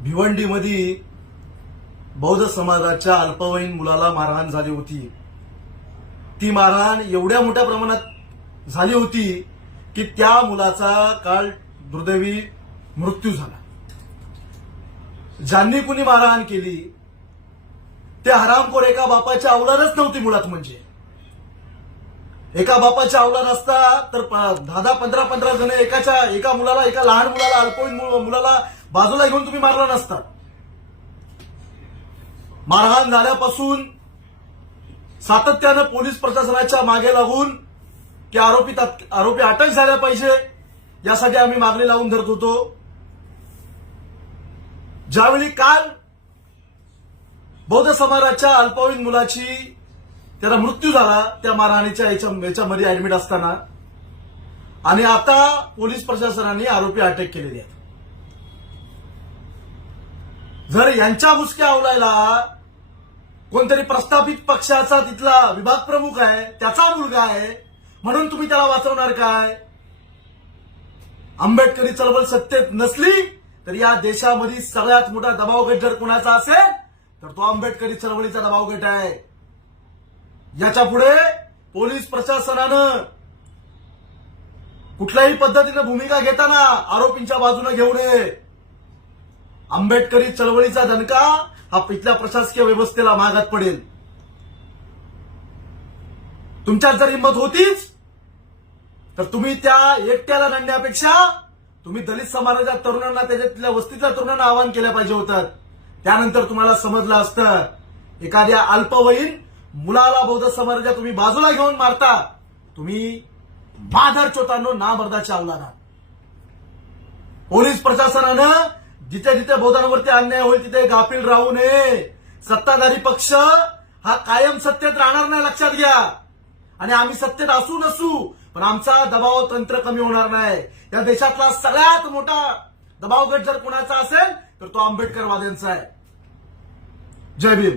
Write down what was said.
भिवंडीमध्ये बौद्ध समाजाच्या अल्पवयीन मुलाला मारहाण झाली होती. ती मारहाण एवढ्या मोठ्या प्रमाणात झाली होती की त्या मुलाचा काल दुर्दैवी मृत्यू झाला. ज्यांनी कुणी मारहाण केली ते हरामखोर एका बापाच्या अवलादच नव्हती मुळात म्हणजे. एका बापाच्या अवलाद असता तर दहा दहा पंधरा पंधरा जण एकाच्या एका मुलाला एका लहान मुलाला अल्पवयीन मु- मुलाला बाजूला घेऊन तुम्ही मारला नसता. मारहाण झाल्यापासून सातत्यानं पोलीस प्रशासनाच्या मागे लागून की आरोपी आरोपी अटक झाल्या पाहिजे यासाठी आम्ही मागणी लावून धरत होतो. ज्यावेळी काल बौद्ध समाजाच्या अल्पवयीन मुलाची त्याला मृत्यू झाला त्या मारहाणीच्या याच्या- याच्यामध्ये ऍडमिट असताना. आणि आता पोलीस प्रशासनाने आरोपी अटक केलेली आहेत जर यांच्या मुसक्या अवलायला कोणतरी प्रस्थापित पक्षाचा तिथला विभाग प्रमुख आहे त्याचा मुलगा आहे म्हणून तुम्ही त्याला वाचवणार काय? आंबेडकरी चळवळ सत्तेत नसली तर या देशामध्ये सगळ्यात मोठा दबावगट जर कुणाचा असेल तर तो आंबेडकरी चळवळीचा दबावगट आहे. याच्यापुढे पोलीस प्रशासनानं कुठल्याही पद्धतीनं भूमिका घेताना आरोपींच्या बाजूने घेऊ नये. आंबेडकरी चळवळीचा दणका हा इथल्या प्रशासकीय व्यवस्थेला मागात पडेल. तुमच्यात जर हिंमत होतीच तर तुम्ही त्या एकट्याला लढण्यापेक्षा तुम्ही दलित समाजाच्या तरुणांना त्याच्यातल्या वस्तीतल्या तरुणांना आवाहन केलं पाहिजे होतं. त्यानंतर तुम्हाला समजलं असतं एखाद्या अल्पवयीन मुलाला बौद्ध समाजाच्या तुम्ही बाजूला घेऊन मारता तुम्ही माधर चोतांनो नामर्दाच्या अवलादात पोलीस प्रशासनानं जिथे जिथे बहुतांवरती अन्याय होईल तिथे गाफील राहू नये. सत्ताधारी पक्ष हा कायम सत्तेत राहणार नाही लक्षात घ्या. आणि आम्ही सत्तेत असू नसू पण आमचा दबाव तंत्र कमी होणार नाही. या देशातला सगळ्यात मोठा दबाव गट जर कोणाचा असेल तर तो आंबेडकरवाद्यांचा आहे. जय भीम.